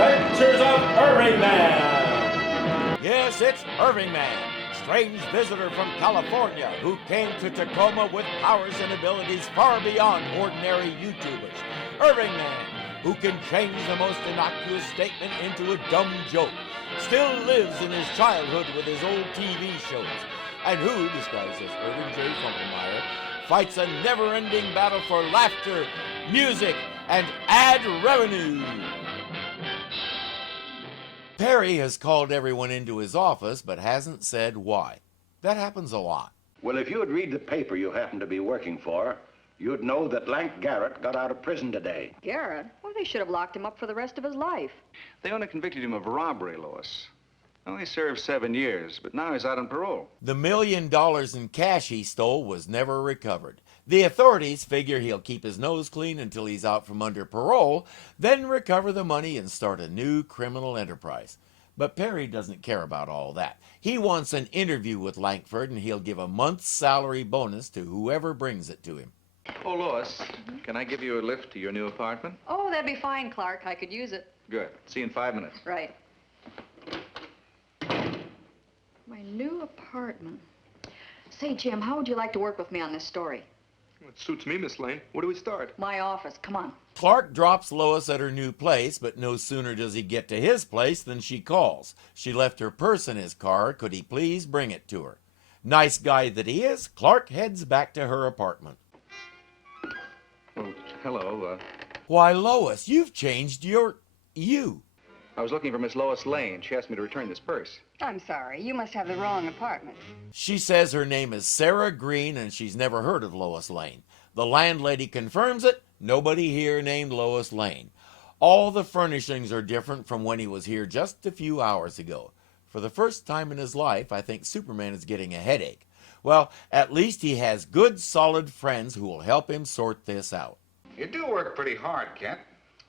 Adventures of Irvingman! Yes, it's Irvingman, strange visitor from California who came to Tacoma with powers and abilities far beyond ordinary YouTubers. Irvingman, who can change the most innocuous statement into a dumb joke, still lives in his childhood with his old TV shows, and who, disguised as Irving J. Funkelmeyer, fights a never-ending battle for laughter, music, and ad revenue. Perry has called everyone into his office, but hasn't said why. That happens a lot. Well, if you would read the paper you happen to be working for, you'd know that Lank Garrett got out of prison today. Garrett? Well, they should have locked him up for the rest of his life. They only convicted him of robbery, Lois. Only served 7 years, but now he's out on parole. The $1 million in cash he stole was never recovered. The authorities figure he'll keep his nose clean until he's out from under parole, then recover the money and start a new criminal enterprise. But Perry doesn't care about all that. He wants an interview with Lankford, and he'll give a month's salary bonus to whoever brings it to him. Oh, Lois, can I give you a lift to your new apartment? Oh, that'd be fine, Clark. I could use it. Good. See you in 5 minutes. Right. My new apartment. Say, Jim, how would you like to work with me on this story? It suits me, Miss Lane. Where do we start? My office. Come on. Clark drops Lois at her new place, but no sooner does he get to his place than she calls. She left her purse in his car. Could he please bring it to her? Nice guy that he is, Clark heads back to her apartment. Oh, hello. Why, Lois, you've changed you. I was looking for Miss Lois Lane. She asked me to return this purse. I'm sorry. You must have the wrong apartment. She says her name is Sarah Green and she's never heard of Lois Lane. The landlady confirms it. Nobody here named Lois Lane. All the furnishings are different from when he was here just a few hours ago. For the first time in his life, I think Superman is getting a headache. Well, at least he has good, solid friends who will help him sort this out. You do work pretty hard, Kent.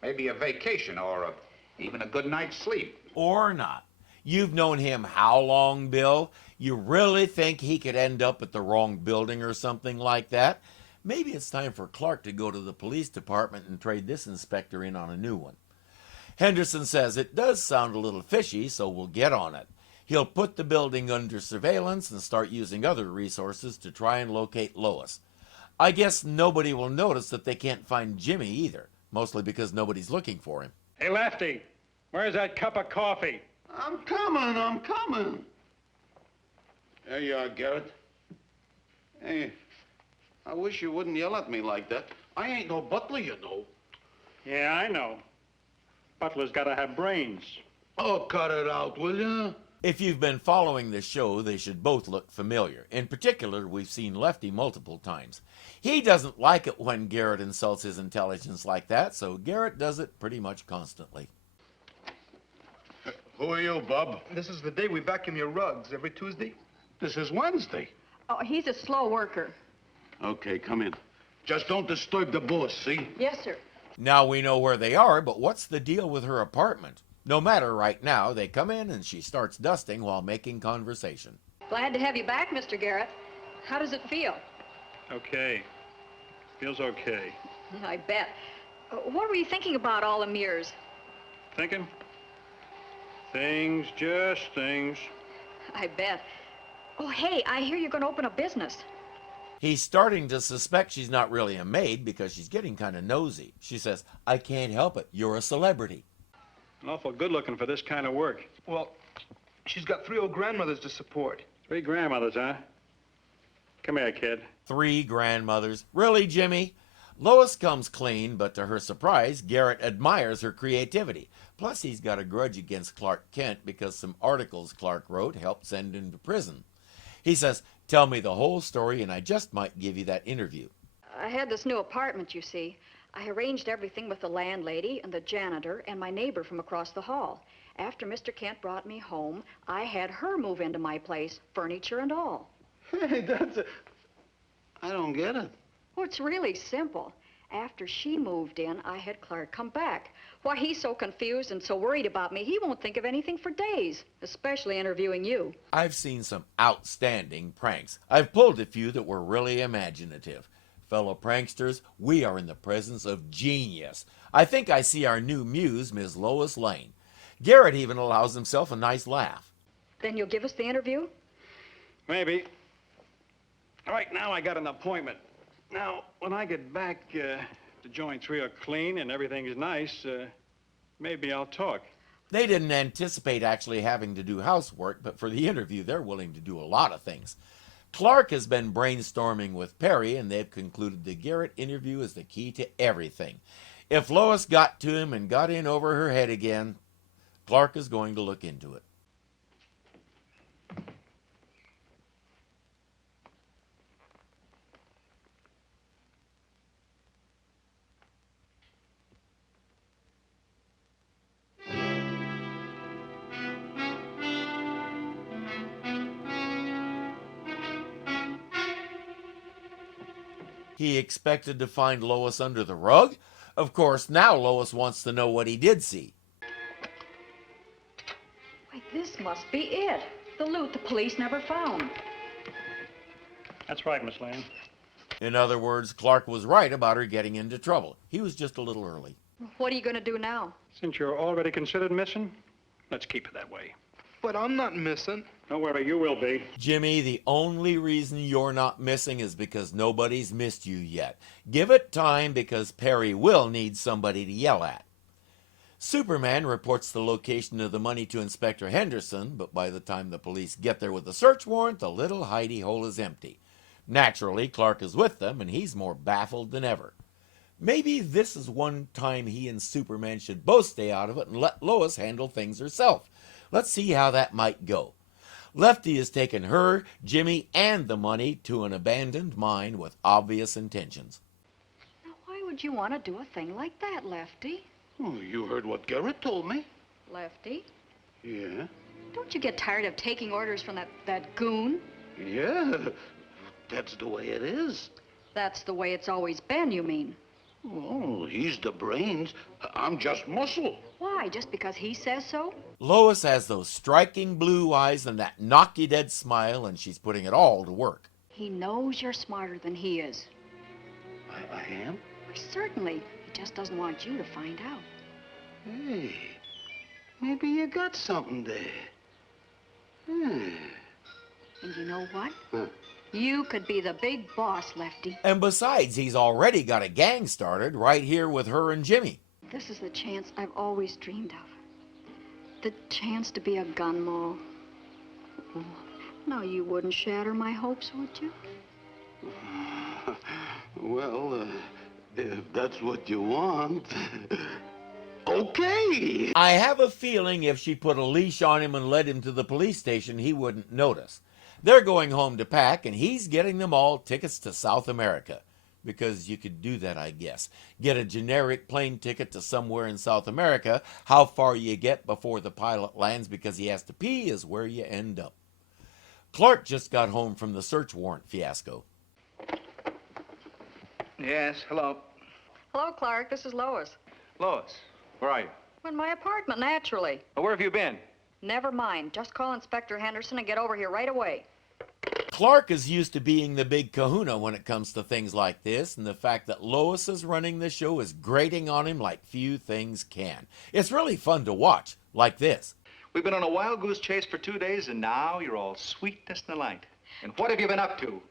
Maybe a vacation or even a good night's sleep. Or not. You've known him how long, Bill? You really think he could end up at the wrong building or something like that? Maybe it's time for Clark to go to the police department and trade this inspector in on a new one. Henderson says it does sound a little fishy, so we'll get on it. He'll put the building under surveillance and start using other resources to try and locate Lois. I guess nobody will notice that they can't find Jimmy either, mostly because nobody's looking for him. Hey, Lefty, where's that cup of coffee? I'm coming. There you are, Garrett. Hey, I wish you wouldn't yell at me like that. I ain't no butler, you know. Yeah, I know. Butler's got to have brains. Oh, cut it out, will you? If you've been following the show, they should both look familiar. In particular, we've seen Lefty multiple times. He doesn't like it when Garrett insults his intelligence like that, so Garrett does it pretty much constantly. Who are you, Bub? This is the day we vacuum your rugs, every Tuesday. This is Wednesday. Oh, he's a slow worker. Okay, come in. Just don't disturb the boss, see? Yes, sir. Now we know where they are, but what's the deal with her apartment? No matter right now, they come in and she starts dusting while making conversation. Glad to have you back, Mr. Garrett. How does it feel? Okay. Feels okay. I bet. What were you thinking about all them years? Thinking? Things, just things. I bet. Oh, hey, I hear you're going to open a business. He's starting to suspect she's not really a maid because she's getting kind of nosy. She says, I can't help it. You're a celebrity. An awful good looking for this kind of work. Well, she's got 3 old grandmothers to support. 3 grandmothers, huh? Come here, kid. 3 grandmothers. Really, Jimmy? Lois comes clean, but to her surprise, Garrett admires her creativity. Plus, he's got a grudge against Clark Kent because some articles Clark wrote helped send him to prison. He says, tell me the whole story and I just might give you that interview. I had this new apartment, you see. I arranged everything with the landlady and the janitor and my neighbor from across the hall. After Mr. Kent brought me home, I had her move into my place, furniture and all. Hey, I don't get it. Oh, it's really simple. After she moved in, I had Clark come back. Why, he's so confused and so worried about me, he won't think of anything for days, especially interviewing you. I've seen some outstanding pranks. I've pulled a few that were really imaginative. Fellow pranksters, we are in the presence of genius. I think I see our new muse, Ms. Lois Lane. Garrett even allows himself a nice laugh. Then you'll give us the interview? Maybe. Right now I got an appointment. Now, when I get back, the joints real clean and everything's nice, maybe I'll talk. They didn't anticipate actually having to do housework, but for the interview, they're willing to do a lot of things. Clark has been brainstorming with Perry, and they've concluded the Garrett interview is the key to everything. If Lois got to him and got in over her head again, Clark is going to look into it. He expected to find Lois under the rug. Of course, now Lois wants to know what he did see. Why, this must be it. The loot the police never found. That's right, Miss Lane. In other words, Clark was right about her getting into trouble. He was just a little early. What are you going to do now? Since you're already considered missing, let's keep it that way. But I'm not missing. Don't worry, you will be. Jimmy, the only reason you're not missing is because nobody's missed you yet. Give it time, because Perry will need somebody to yell at. Superman reports the location of the money to Inspector Henderson, but by the time the police get there with the search warrant, the little hidey hole is empty. Naturally, Clark is with them, and he's more baffled than ever. Maybe this is one time he and Superman should both stay out of it and let Lois handle things herself. Let's see how that might go. Lefty has taken her, Jimmy, and the money to an abandoned mine with obvious intentions. Now, why would you want to do a thing like that, Lefty? Oh, you heard what Garrett told me. Lefty? Yeah? Don't you get tired of taking orders from that goon? Yeah. That's the way it is. That's the way it's always been, you mean? Oh, he's the brains. I'm just muscle. Why, just because he says so? Lois has those striking blue eyes and that knock-you-dead smile, and she's putting it all to work. He knows you're smarter than he is. I am? Why, certainly. He just doesn't want you to find out. Hey, maybe you got something there. Hmm. And you know what? Huh. You could be the big boss, Lefty. And besides, he's already got a gang started right here with her and Jimmy. This is the chance I've always dreamed of. The chance to be a gun moll. Now, you wouldn't shatter my hopes, would you? Well, if that's what you want, okay. I have a feeling if she put a leash on him and led him to the police station, he wouldn't notice. They're going home to pack, and he's getting them all tickets to South America. Because you could do that, I guess. Get a generic plane ticket to somewhere in South America. How far you get before the pilot lands because he has to pee is where you end up. Clark just got home from the search warrant fiasco. Yes, hello. Hello, Clark. This is Lois. Lois, where are you? In my apartment, naturally. Well, where have you been? Never mind. Just call Inspector Henderson and get over here right away. Clark is used to being the big kahuna when it comes to things like this, and the fact that Lois is running the show is grating on him like few things can. It's really fun to watch, like this. We've been on a wild goose chase for 2 days, and now you're all sweetness and light. And what have you been up to?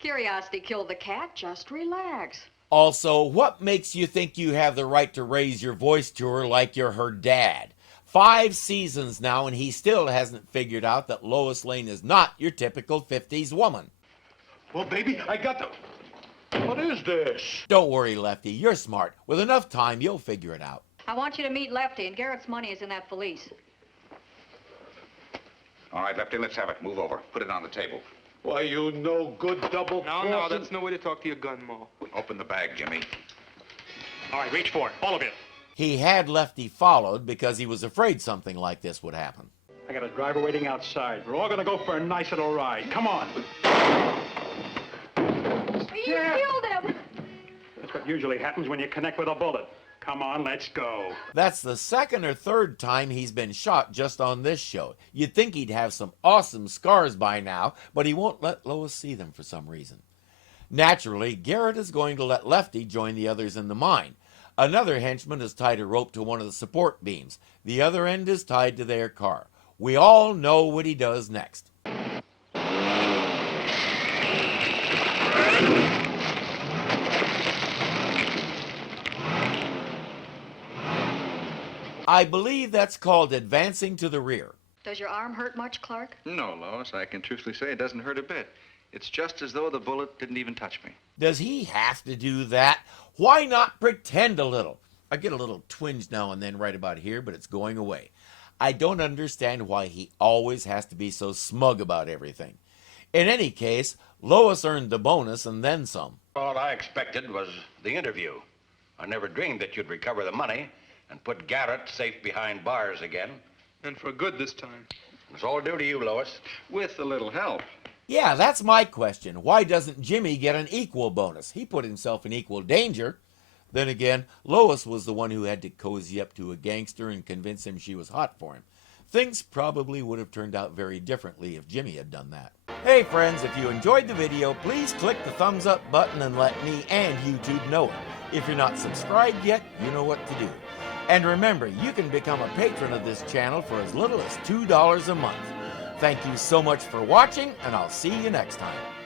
Curiosity killed the cat. Just relax. Also, what makes you think you have the right to raise your voice to her like you're her dad? 5 seasons now, and he still hasn't figured out that Lois Lane is not your typical 50s woman. Well, baby, I got the... What is this? Don't worry, Lefty. You're smart. With enough time, you'll figure it out. I want you to meet Lefty, and Garrett's money is in that valise. All right, Lefty, let's have it. Move over. Put it on the table. Why, you no good double No, that's no way to talk to your gun moll. Open the bag, Jimmy. All right, reach for it, all of it. He had Lefty followed because he was afraid something like this would happen. I got a driver waiting outside. We're all gonna go for a nice little ride. Come on. You killed him! That's what usually happens when you connect with a bullet. Come on, let's go. That's the second or third time he's been shot just on this show. You'd think he'd have some awesome scars by now, but he won't let Lois see them for some reason. Naturally, Garrett is going to let Lefty join the others in the mine. Another henchman has tied a rope to one of the support beams. The other end is tied to their car. We all know what he does next. I believe that's called advancing to the rear. Does your arm hurt much, Clark? No, Lois, I can truthfully say it doesn't hurt a bit. It's just as though the bullet didn't even touch me. Does he have to do that? Why not pretend a little? I get a little twinge now and then right about here, but it's going away. I don't understand why he always has to be so smug about everything. In any case, Lois earned the bonus and then some. All I expected was the interview. I never dreamed that you'd recover the money and put Garrett safe behind bars again. And for good this time. It's all due to you, Lois. With a little help. Yeah, that's my question. Why doesn't Jimmy get an equal bonus? He put himself in equal danger. Then again, Lois was the one who had to cozy up to a gangster and convince him she was hot for him. Things probably would have turned out very differently if Jimmy had done that. Hey friends, if you enjoyed the video, please click the thumbs up button and let me and YouTube know it. If you're not subscribed yet, you know what to do. And remember, you can become a patron of this channel for as little as $2 a month. Thank you so much for watching, and I'll see you next time.